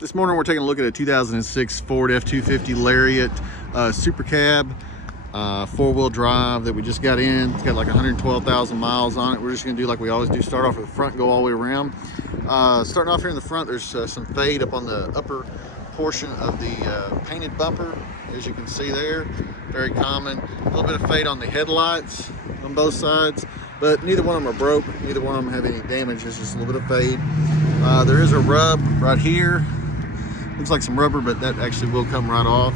This morning we're taking a look at a 2006 Ford F250 Lariat Super Cab, four-wheel drive that we just got in. It's got like 112,000 miles on it. We're just gonna do like we always do, start off with the front, go all the way around. Starting off here in the front, there's some fade up on the upper portion of the painted bumper, as you can see there. Very common. A little bit of fade on the headlights on both sides, but neither one of them are broke. Neither one of them have any damage. It's just a little bit of fade. There is a rub right here. Looks like some rubber, but that actually will come right off.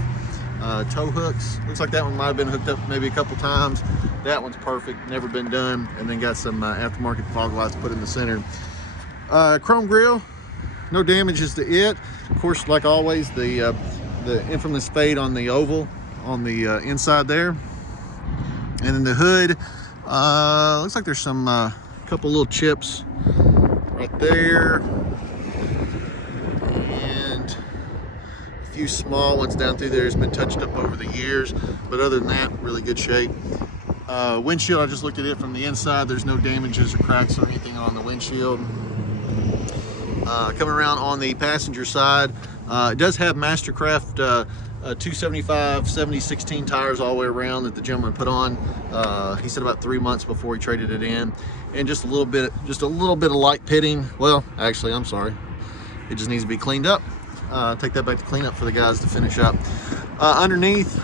Tow hooks. Looks like that one might have been hooked up maybe a couple times. That one's perfect, never been done. And then got some aftermarket fog lights put in the center. Chrome grille, no damages to it. Of course, like always, the infamous fade on the oval on the inside there. And then the hood, looks like there's some couple little chips right there. A few small ones down through there. Has been touched up over the years, but other than that, really good shape. Windshield, I just looked at it from the inside. There's no damages or cracks or anything on the windshield. Coming around on the passenger side, it does have Mastercraft 275 70/16 tires all the way around that the gentleman put on. He said about 3 months before he traded it in, and just a little bit of light pitting. Well, actually, I'm sorry, it just needs to be cleaned up. Take that back to clean up for the guys to finish up. Underneath,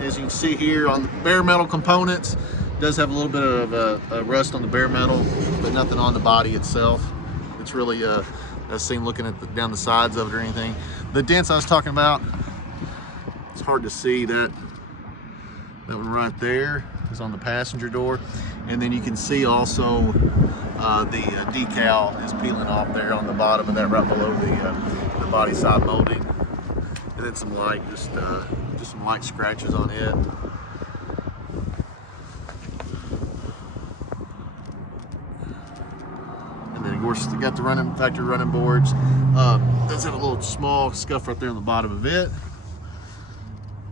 as you can see here on the bare metal components, does have a little bit of rust on the bare metal, but nothing on the body itself. It's really as seen looking at down the sides of it or anything. The dents I was talking about, it's hard to see that one right there is on the passenger door, and then you can see also the decal is peeling off there on the bottom of that, right below the body side molding, and then some light, just some light scratches on it. And then of course they got the factory running boards. Does have a little small scuff right there on the bottom of it.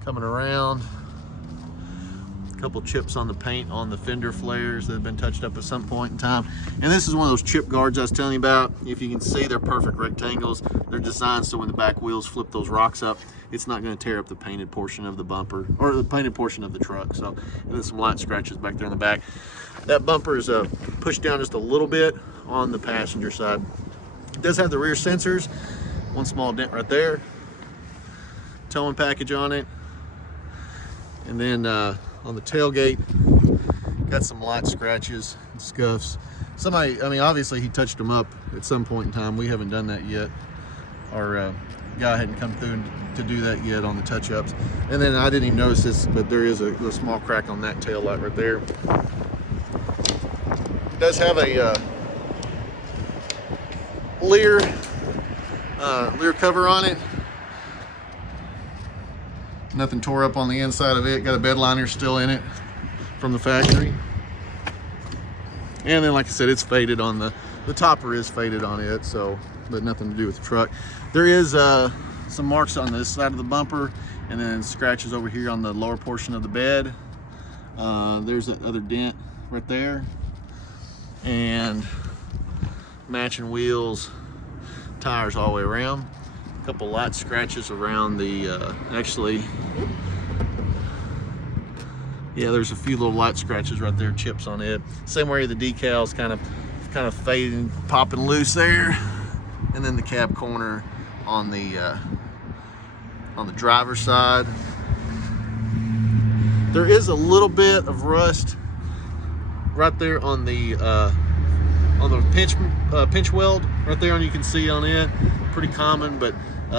Coming around, couple chips on the paint on the fender flares that have been touched up at some point in time. And this is one of those chip guards I was telling you about. If you can see, they're perfect rectangles. They're designed so when the back wheels flip those rocks up, it's not going to tear up the painted portion of the bumper or the painted portion of the truck. So, and then some light scratches back there in the back. That bumper is pushed down just a little bit on the passenger side. It does have the rear sensors. One small dent right there. Towing package on it. And then on the tailgate, got some light scratches and scuffs. Somebody, I mean, obviously he touched them up at some point in time. We haven't done that yet. Our guy hadn't come through to do that yet on the touch-ups. And then I didn't even notice this, but there is a small crack on that tail light right there. It does have a Lear cover on it. Nothing tore up on the inside of it. Got a bed liner still in it from the factory. And then, like I said, it's faded on the topper is faded on it, so, but nothing to do with the truck. There is some marks on this side of the bumper, and then scratches over here on the lower portion of the bed. There's that other dent right there. And matching wheels, tires all the way around. A couple light scratches around the actually, yeah, there's a few little light scratches right there, chips on it. Same area the decals kind of fading, popping loose there. And then the cab corner on the driver's side, there is a little bit of rust right there on the pinch weld right there, and you can see on it. Pretty common, but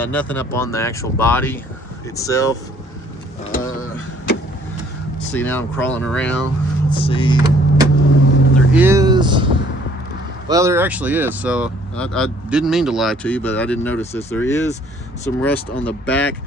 nothing up on the actual body itself. Let's see, now I'm crawling around. Let's see, there actually is. So I didn't mean to lie to you, but I didn't notice this. There is some rust on the back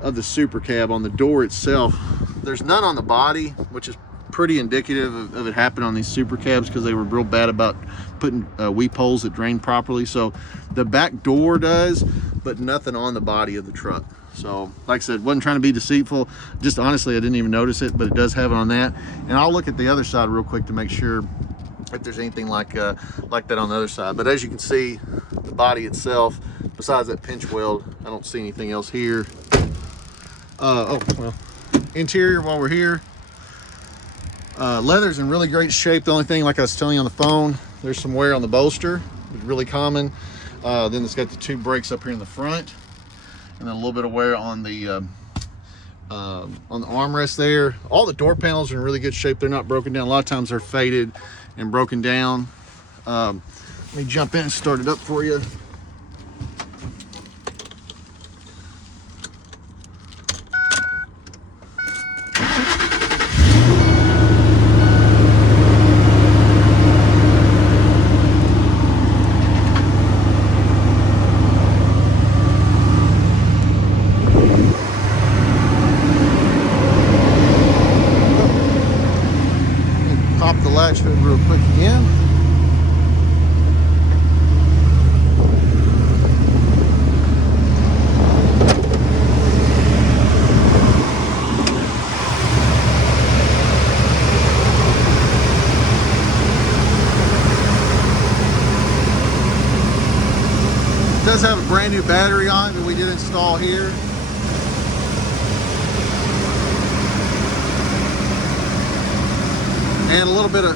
of the Super Cab on the door itself. There's none on the body, which is pretty indicative of it happened on these Super Cabs because they were real bad about putting weep holes that drain properly. So the back door does, but nothing on the body of the truck. So like I said, wasn't trying to be deceitful, just honestly I didn't even notice it, but it does have it on that. And I'll look at the other side real quick to make sure if there's anything like that on the other side. But as you can see, the body itself, besides that pinch weld, I don't see anything else here. Oh well, interior while we're here, leather's in really great shape. The only thing, like I was telling you on the phone, there's some wear on the bolster. It's really common. Then it's got the two brakes up here in the front, and then a little bit of wear on the armrest there. All the door panels are in really good shape. They're not broken down. A lot of times they're faded and broken down. Let me jump in and start it up for you. Pop the latch hood real quick again. It does have a brand new battery on it that we did install here. And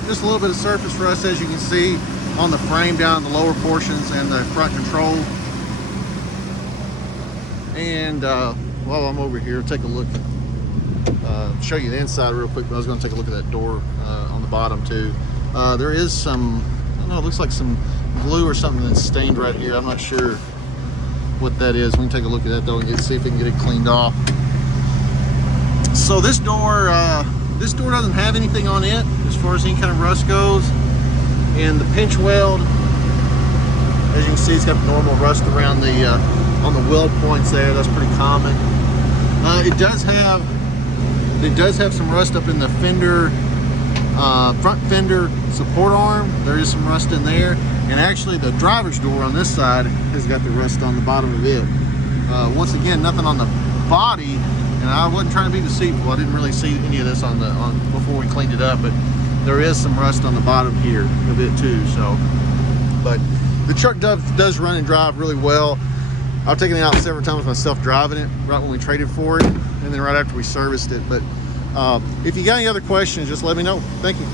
just a little bit of surface rust, as you can see, on the frame down in the lower portions and the front control. And while I'm over here, take a look, show you the inside real quick, but I was going to take a look at that door on the bottom too. There is some, I don't know, it looks like some glue or something that's stained right here. I'm not sure what that is. We can take a look at that though and see if we can get it cleaned off. So this door doesn't have anything on it as far as any kind of rust goes. And the pinch weld, as you can see, it's got normal rust around the on the weld points there. That's pretty common. It does have some rust up in the fender, front fender support arm. There is some rust in there, and actually the driver's door on this side has got the rust on the bottom of it. Once again, nothing on the body. And I wasn't trying to be deceitful. I didn't really see any of this on before we cleaned it up, but there is some rust on the bottom here of it too. So, but the truck does run and drive really well. I've taken it out several times myself driving it, right when we traded for it, and then right after we serviced it. But if you got any other questions, just let me know. Thank you.